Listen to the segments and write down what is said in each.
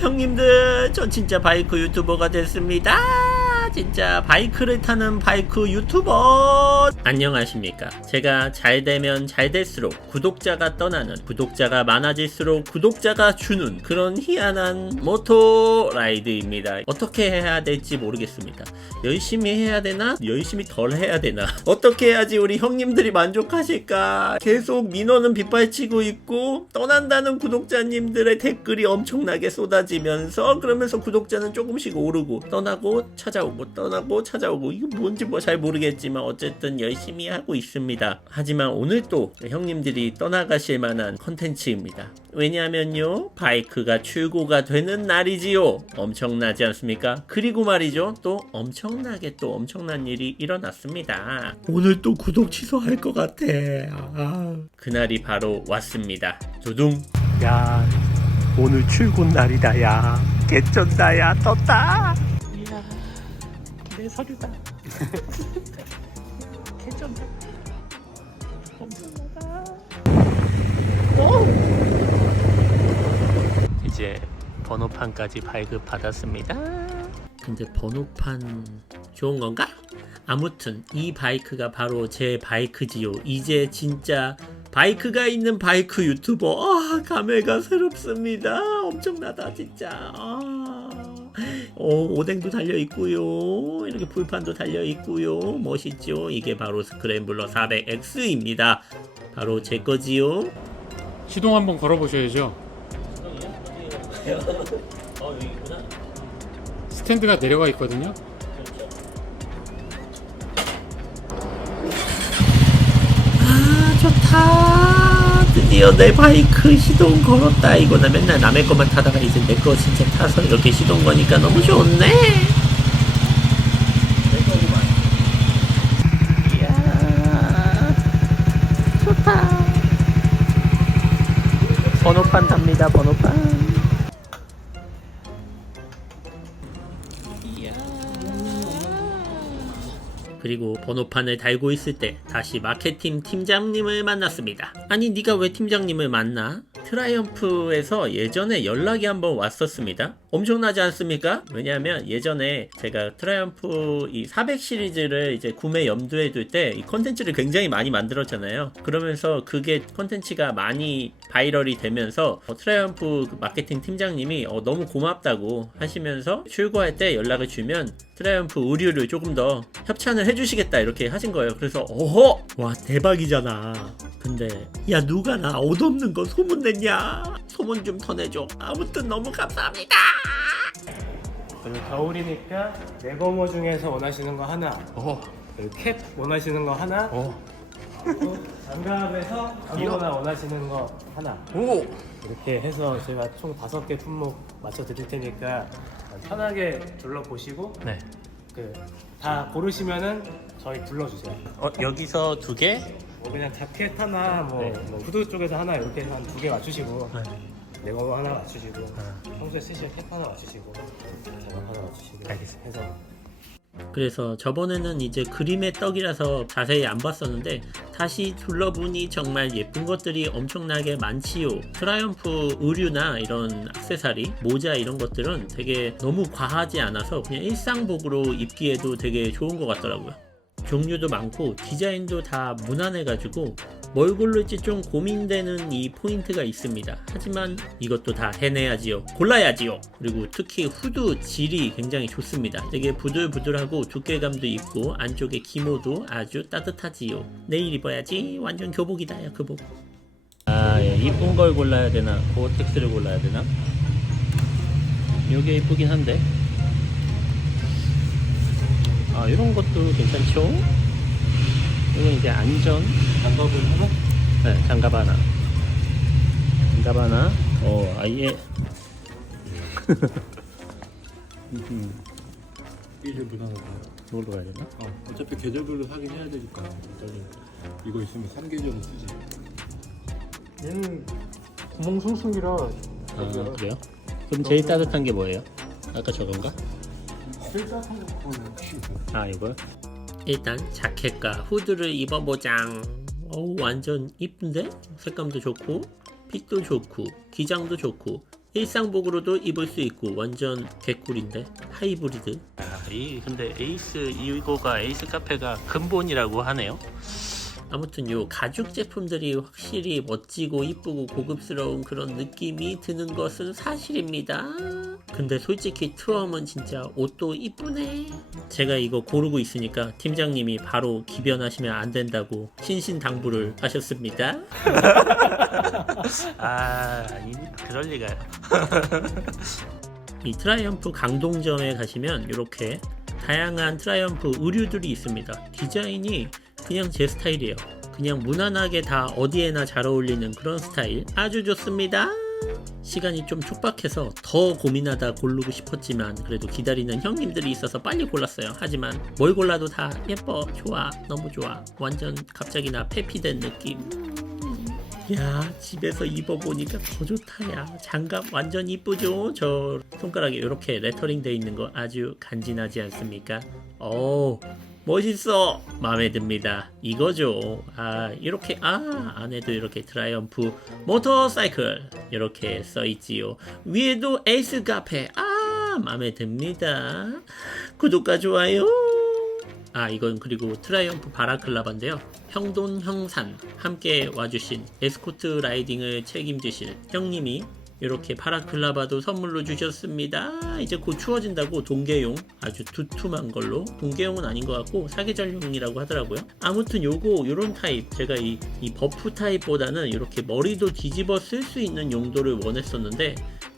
형님들 저 진짜 바이크 유튜버가 됐습니다 진짜 바이크를 타는 바이크 유튜버. 안녕하십니까. 제가 잘 되면 잘 될수록 구독자가 떠나는 구독자가 많아질수록 구독자가 주는 그런 희한한 모토 라이드입니다. 어떻게 해야 될지 모르겠습니다. 열심히 해야 되나? 열심히 덜 해야 되나? 어떻게 해야지 우리 형님들이 만족하실까? 계속 민원은 빗발치고 있고 떠난다는 구독자님들의 댓글이 엄청나게 쏟아지면서 그러면서 구독자는 조금씩 오르고 떠나고 찾아오고 떠나고 찾아오고 이거 뭔지 뭐 잘 모르겠지만 어쨌든 열심히 하고 있습니다. 하지만 오늘 또 형님들이 떠나가실 만한 컨텐츠입니다. 왜냐하면요 바이크가 출고가 되는 날이지요. 엄청나지 않습니까? 그리고 말이죠 또 엄청나게 또 엄청난 일이 일어났습니다. 오늘 또 구독 취소할 것 같아. 아. 그날이 바로 왔습니다. 두둥. 야 오늘 출근 날이다 야. 개쩐다 야. 떴다 서류다 개쩐다 엄청나다 이제 번호판까지 발급 받았습니다. 근데 번호판 좋은 건가? 아무튼 이 바이크가 바로 제 바이크지요. 이제 진짜 바이크가 있는 바이크 유튜버. 아, 감회가 새롭습니다. 엄청나다 진짜. 아. 오, 오뎅도 달려 있고요. 이렇게 불판도 달려 있고요. 멋있죠? 이게 바로 스크램블러 400X입니다. 바로 제 거지요. 시동 한번 걸어보셔야죠. 어, 여기구나. 스탠드가 내려가 있거든요. 아 좋다 드디어 내 바이크 시동 걸었다. 이거 나 맨날 남의 것만 타다가 이제 내 거 진짜 타서 이렇게 시동 거니까 너무 좋네 번호판을 달고 있을 때 다시 마케팅 팀장님을 만났습니다. 아니 네가 왜 팀장님을 만나? 트라이언프에서 예전에 연락이 한번 왔었습니다. 엄청나지 않습니까? 왜냐하면 예전에 제가 트라이언프 이 400 시리즈를 이제 구매 염두에 둘 때 이 컨텐츠를 굉장히 많이 만들었잖아요. 그러면서 그게 컨텐츠가 많이 바이럴이 되면서 어, 트라이언프 그 마케팅 팀장님이 어, 너무 고맙다고 하시면서 출고할 때 연락을 주면 트라이언프 의류를 조금 더 협찬을 해주시겠다 이렇게 하신 거예요. 그래서 어허 와 대박이잖아. 근데 야 누가 나 옷 없는 거 소문 냈냐? 소문 좀 터내줘. 아무튼 너무 감사합니다. 그리고 겨울이니까 네거모 중에서 원하시는 거 하나, 어, 그리고 캡 원하시는 거 하나, 어, 그리고 장갑에서 아무거나 원하시는 거 하나 오, 이렇게 해서 제가 총 다섯 개 품목 맞춰 드릴 테니까 편하게 둘러보시고 네. 그 다 고르시면은 저희 불러주세요. 어 여기서 두 개? 뭐 그냥 자켓 하나, 뭐, 네. 뭐 후드 쪽에서 하나 이렇게 한 두 개 맞추시고 네. 네거모 하나 맞추시고 평소에 쓰실 캡 하나 맞추시고 장갑 하나 맞추시고 알겠습니다. 해서 그래서 저번에는 이제 그림의 떡이라서 자세히 안 봤었는데 다시 둘러보니 정말 예쁜 것들이 엄청나게 많지요. 트라이언프 의류나 이런 액세서리, 모자 이런 것들은 되게 너무 과하지 않아서 그냥 일상복으로 입기에도 되게 좋은 것 같더라고요. 종류도 많고 디자인도 다 무난해가지고 뭘 고를지 좀 고민되는 이 포인트가 있습니다. 하지만 이것도 다 해내야지요. 골라야지요. 그리고 특히 후드 질이 굉장히 좋습니다. 되게 부들부들하고 두께감도 있고 안쪽에 기모도 아주 따뜻하지요. 내일 입어야지. 완전 교복이다, 야 교복. 아, 예, 이쁜 걸 골라야 되나? 고어텍스를 골라야 되나? 요게 이쁘긴 한데. 아, 이런 것도 괜찮죠? 이건 이제 안전. 장갑을 하나? 네, 장갑 하나. 장갑 하나. 어, 아예. 이제 무난하다. 이걸로 가야 되나? 어, 어차피 계절별로 사긴 해야 되니까. 일단은 이거 있으면 3계절은 쓰지. 얘는 구멍 숭숭이라 아, 그래요? 그럼 제일 따뜻한 게 뭐예요? 아까 저건가? 쓸데없는 거는 쉬고. 아, 이거요? 일단 자켓과 후드를 입어보장. 어우, 완전 이쁜데? 색감도 좋고, 핏도 좋고, 기장도 좋고, 일상복으로도 입을 수 있고 완전 개꿀인데 하이브리드. 아, 이 근데 에이스 이거가 에이스 카페가 근본이라고 하네요. 아무튼 요 가죽 제품들이 확실히 멋지고 이쁘고 고급스러운 그런 느낌이 드는 것은 사실입니다. 근데 솔직히 트럼은 진짜 옷도 이쁘네. 제가 이거 고르고 있으니까 팀장님이 바로 기변하시면 안 된다고 신신당부를 하셨습니다. 아, 이 그럴 리가요. 이 트라이언프 강동점에 가시면 이렇게 다양한 트라이언프 의류들이 있습니다. 디자인이 그냥 제 스타일이에요. 그냥 무난하게 다 어디에나 잘 어울리는 그런 스타일. 아주 좋습니다. 시간이 좀 촉박해서 더 고민하다 고르고 싶었지만 그래도 기다리는 형님들이 있어서 빨리 골랐어요. 하지만 뭘 골라도 다 예뻐, 좋아, 너무 좋아. 완전 갑자기 나 페피된 느낌. 야 집에서 입어보니까 더 좋다 야 장갑 완전 이쁘죠 저 손가락에 이렇게 레터링 돼 있는 거 아주 간지나지 않습니까 어 멋있어. 마음에 듭니다. 이거죠. 아 이렇게 아 안에도 이렇게 트라이언프 모터사이클 이렇게 써 있지요. 위에도 에이스 카페. 아 마음에 듭니다. 구독과 좋아요. 아 이건 그리고 트라이언프 바라클라바인데요. 형돈 형산 함께 와주신 에스코트 라이딩을 책임지실 형님이 이렇게 파라클라바도 선물로 주셨습니다 이제 곧 추워진다고 동계용 아주 두툼한 걸로 동계용은 아닌 것 같고 사계절용이라고 하더라고요 아무튼 요거 요런 타입 제가 이, 이 버프 타입보다는 이렇게 머리도 뒤집어 쓸 수 있는 용도를 원했었는데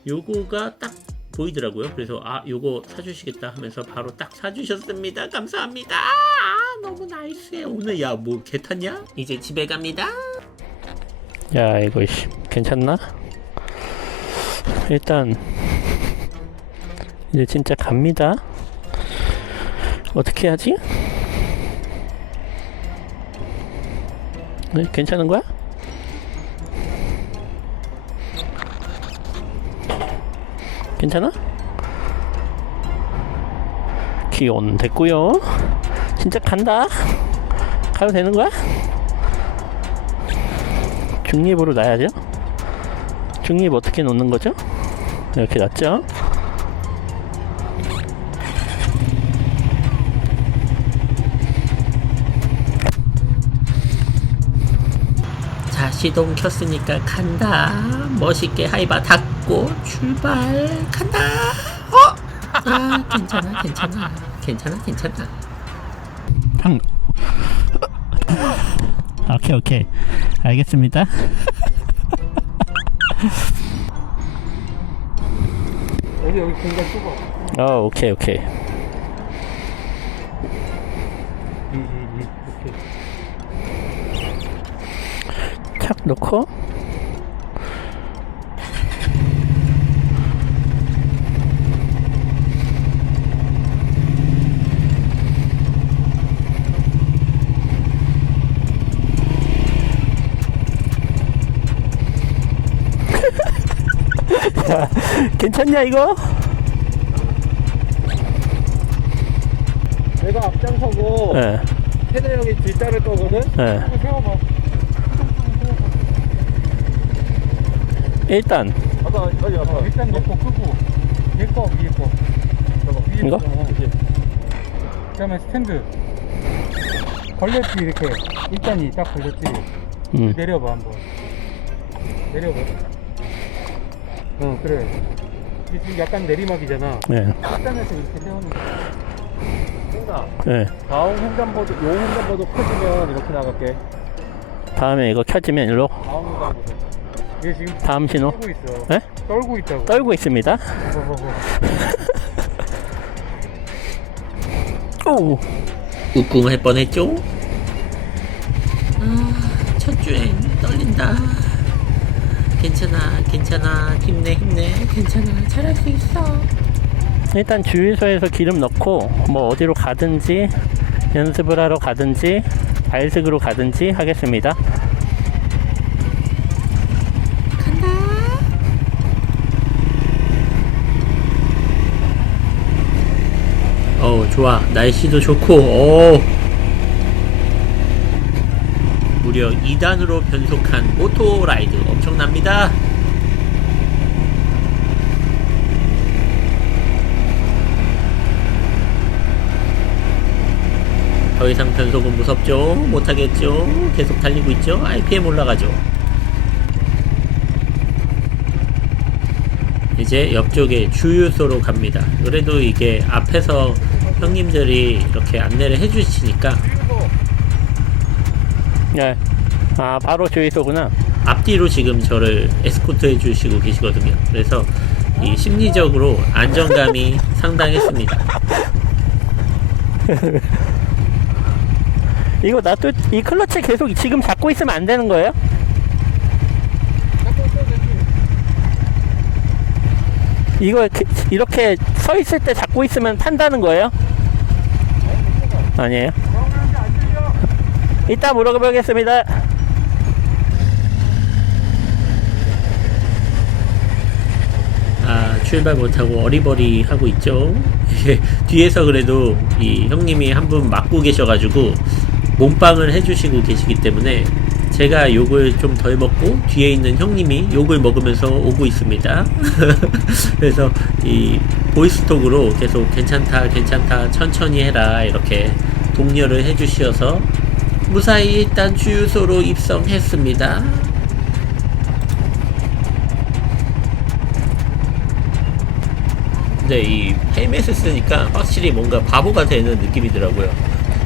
요거가 딱 보이더라고요. 그래서 아 요거 사주시겠다 하면서 바로 딱 사주셨습니다. 감사합니다. 아, 너무 나이스해. 오늘 야 뭐 개 탔냐? 이제 집에 갑니다. 야 이거 씨, 괜찮나? 일단 이제 진짜 갑니다. 어떻게 하지? 네, 괜찮은 거야? 괜찮아? 기온 됐고요. 진짜 간다. 가도 되는 거야? 중립으로 놔야죠. 중립 어떻게 놓는 거죠? 이렇게 놨죠. 자 시동 켰으니까 간다. 멋있게 하이바 닫고 출발. 간다. 어? 아 괜찮아 괜찮아. 괜찮아 괜찮아. 방 오케이 오케이. 알겠습니다 여기 여기 공간 좁아. 어 오케이 오케이 이, 이, 이, 이렇게. 착 놓고 괜찮냐 이거? 내가 앞장서고 예, 태대 형이 뒤따를 거거든. 예. 한번 세워봐. 일단 아까 아니 아까 일단 놓고 끄고 위에 거 위에 거. 저거 위에 이거? 거. 그다음에 스탠드. 걸렸지 이렇게. 일단이 딱 걸렸지. 음, 내려봐 한번. 내려봐. 어 그래. 이게 지금 약간 내리막이잖아. 예, 일단에서 이렇게 세우는 거. 생각. 예. 다음 횡단보도, 요 횡단보도 커지면 이렇게 나갈게. 다음에 이거 켜지면 일로 다음 횡단보도. 얘 지금 다음 신호 떨고 있어. 네? 떨고 있다고. 떨고 있습니다. 어허허. 오. 우궁할 뻔했죠? 아, 첫 주행 떨린다. 괜찮아, 괜찮아. 힘내, 힘내. 괜찮아. 잘할 수 있어. 일단 주유소에서 기름 넣고 뭐 어디로 가든지 연습을 하러 가든지 발색으로 가든지 하겠습니다. 간다. 어 좋아 날씨도 좋고 오 무려 2단으로 변속한 오토라이드 엄청납니다. 더 이상 변속은 무섭죠? 못하겠죠? 계속 달리고 있죠? IPM 올라가죠? 이제 옆쪽에 주유소로 갑니다. 그래도 이게 앞에서 형님들이 이렇게 안내를 해주시니까 네. 아 바로 주유소구나. 앞뒤로 지금 저를 에스코트 해 주시고 계시거든요. 그래서 이 심리적으로 안정감이 상당했습니다. 이거 놔둬 이 클러치 계속 지금 잡고 있으면 안 되는 거예요? 이거 이렇게, 이렇게 서 있을 때 잡고 있으면 탄다는 거예요? 아니에요? 이따 물어보겠습니다. 아, 출발 못하고 어리버리 하고 있죠. 뒤에서 그래도 이 형님이 한 분 맡고 계셔가지고 몸빵을 해주시고 계시기 때문에 제가 욕을 좀 덜 먹고 뒤에 있는 형님이 욕을 먹으면서 오고 있습니다. 그래서 이 보이스톡으로 계속 괜찮다, 괜찮다, 천천히 해라 이렇게 독려를 해주셔서 무사히 일단 주유소로 입성했습니다. 근데 이 헬멧을 쓰니까 확실히 뭔가 바보가 되는 느낌이더라고요.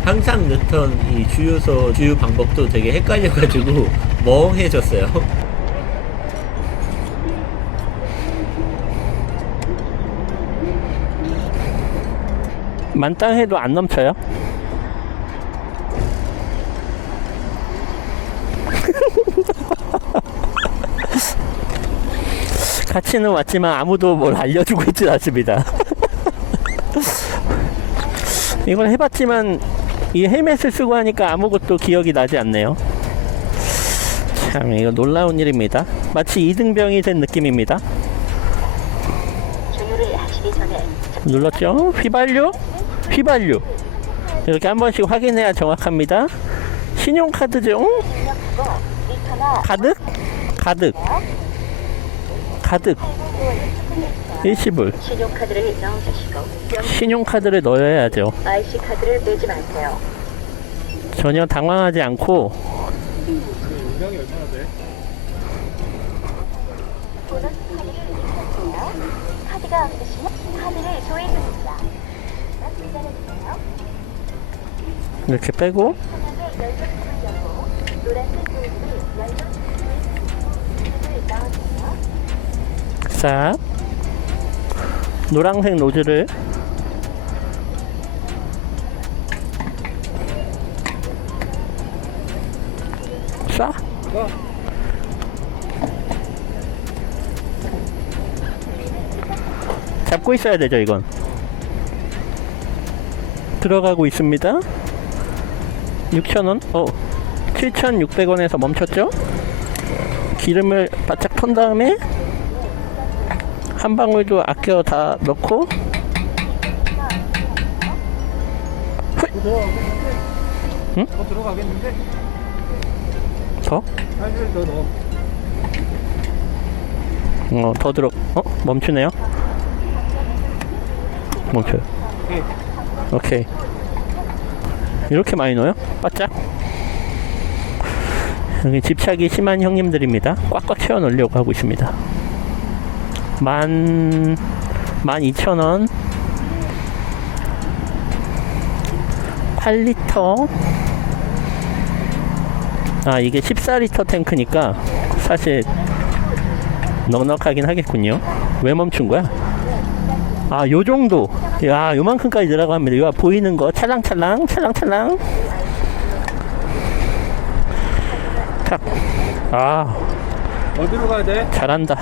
항상 넣던 이 주유소 주유 방법도 되게 헷갈려가지고 멍해졌어요. 만땅해도 안 넘쳐요? 같이는 왔지만 아무도 뭘 알려주고 있진 않습니다. 이걸 해봤지만 이 헬멧을 쓰고 하니까 아무것도 기억이 나지 않네요. 참 이거 놀라운 일입니다. 마치 이등병이 된 느낌입니다. 눌렀죠? 휘발유? 휘발유. 이렇게 한 번씩 확인해야 정확합니다. 신용카드죠? 가득? 가득. 가득. 일시불. 신용카드를 넣어주시고 신용카드를 넣어야죠. IC 카드를 빼지 마세요. 전혀 당황하지 않고 보너스 카드를 입력하세요. 카드가 없으시면 카드를. 기다려주세요. 이렇게 빼고 열고 노란색 노즐을 연료통을 넣어주세요. 싹 노란색 노즐을 쏴. 잡고 있어야 되죠 이건. 들어가고 있습니다. 6,000원? 어 7,600원에서 멈췄죠? 기름을 바짝 턴 다음에 한 방울도 아껴 다 넣고 더 들어가겠는데? 더? 사실 더 넣어. 어, 더 들어. 어? 멈추네요. 멈춰요. 오케이. 오케이. 이렇게 많이 넣어요? 바짝. 여기 집착이 심한 형님들입니다. 꽉꽉 채워 넣으려고 하고 있습니다. 만, 만 이천 원. 8리터. 아, 이게 14리터 탱크니까 사실 넉넉하긴 하겠군요. 왜 멈춘 거야? 아, 요 정도. 야, 요만큼까지 들어갑니다. 이거 보이는 거 찰랑찰랑, 찰랑찰랑. 탁. 아, 어디로 가야 돼? 잘한다.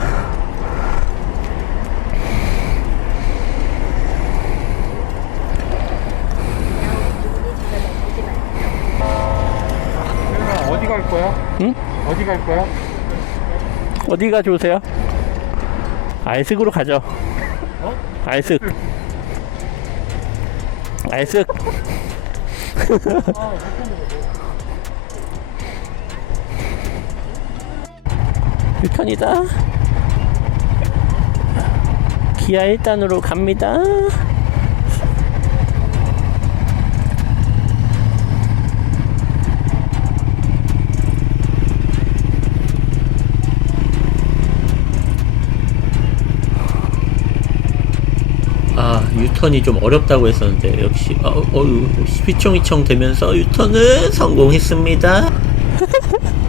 응? 어디 갈 거야? 어디가 좋으세요? 알슥으로 가죠. 어? 알슥. 알슥. 유턴이다. 기아 1단으로 갑니다. 유턴이 좀 어렵다고 했었는데 역시 어, 어, 휘청휘청 되면서 유턴을 성공했습니다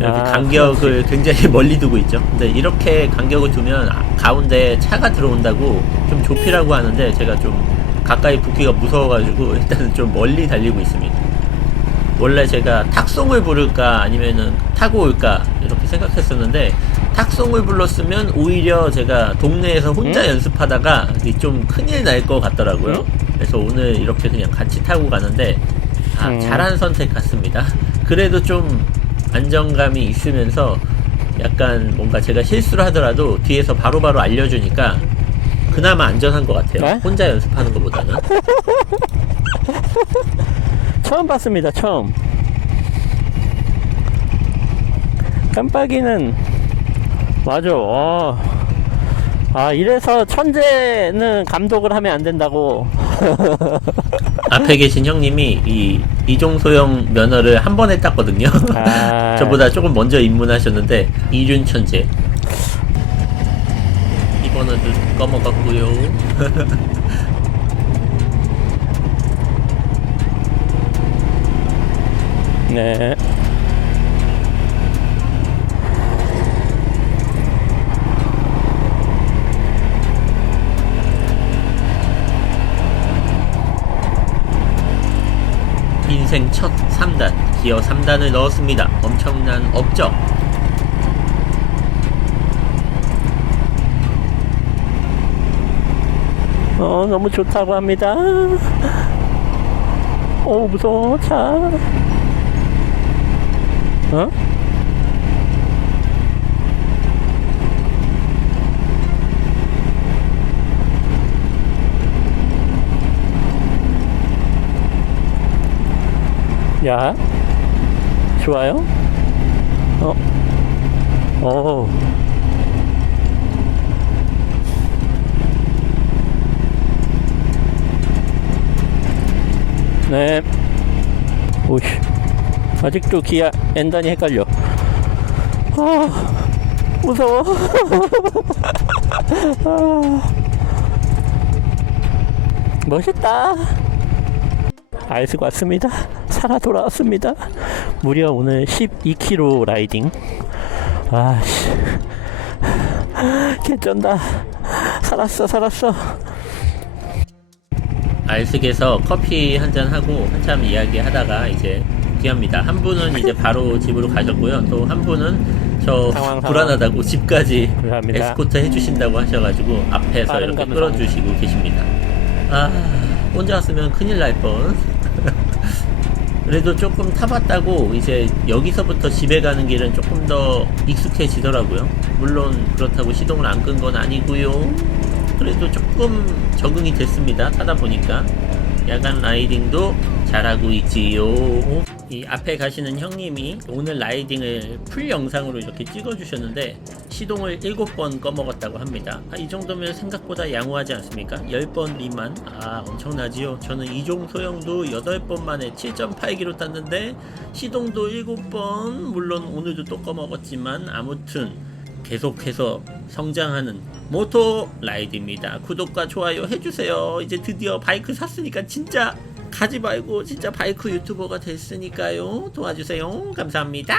이렇게 아, 간격을 굉장히 멀리 두고 있죠. 근데 이렇게 간격을 두면 아- 가운데 차가 들어온다고 좀 좁히라고 하는데 제가 좀 가까이 붙기가 무서워가지고 일단은 좀 멀리 달리고 있습니다. 원래 제가 탁송을 부를까 아니면은 타고 올까 이렇게 생각했었는데 탁송을 불렀으면 오히려 제가 동네에서 혼자 연습하다가 이게 좀 큰일 날 것 같더라고요. 그래서 오늘 이렇게 그냥 같이 타고 가는데 아, 음. 잘한 선택 같습니다. 그래도 좀 안정감이 있으면서 약간 뭔가 제가 실수를 하더라도 뒤에서 바로바로 알려주니까 그나마 안전한 것 같아요. 네? 혼자 연습하는 것보다는. 처음 봤습니다. 처음. 깜빡이는 맞아. 어. 아 이래서 천재는 감독을 하면 안 된다고. 앞에 계신 형님이 이 이종소형 면허를 한 번에 땄거든요. 아. 저보다 조금 먼저 입문하셨는데 이륜 천재. 이번에도 꺼먹었고요. 네. 인생 첫 3단, 기어 3단을 넣었습니다. 엄청난 업적. 어 너무 좋다고 합니다. 어 무서워 차. 어? 야, 좋아요? 어, 어. 네. 오씨. 아직도 기아 엔단이 헷갈려. 아, 무서워. 아, 멋있다. 알스고 왔습니다. 살아 돌아왔습니다. 무려 오늘 12km 라이딩. 아씨. 개쩐다. 살았어, 살았어. 알스에서 커피 한 잔 하고 한참 이야기 하다가 이제 귀합니다. 한 분은 이제 바로 집으로 가셨고요. 또 한 분은 저 상황, 상황. 불안하다고 집까지 감사합니다. 에스코트 해주신다고 하셔가지고 앞에서 빠른 이렇게 감성. 끌어주시고 계십니다. 아 혼자 왔으면 큰일 날 뻔. 그래도 조금 타봤다고 이제 여기서부터 집에 가는 길은 조금 더 익숙해지더라고요. 물론 그렇다고 시동을 안 끈 건 아니고요. 그래도 조금 적응이 됐습니다. 타다 보니까 야간 라이딩도 잘하고 있지요. 이 앞에 가시는 형님이 오늘 라이딩을 풀 영상으로 이렇게 찍어주셨는데 시동을 7번 꺼먹었다고 합니다. 아, 이 정도면 생각보다 양호하지 않습니까? 10번 미만? 아 엄청나지요. 저는 이종 소형도 8번 만에 7.8km 탔는데 시동도 7번 물론 오늘도 또 꺼먹었지만 아무튼 계속해서 성장하는 모토 라이드입니다. 구독과 좋아요 해주세요. 이제 드디어 바이크 샀으니까 진짜 가지 말고 진짜 바이크 유튜버가 됐으니까요. 도와주세요. 감사합니다.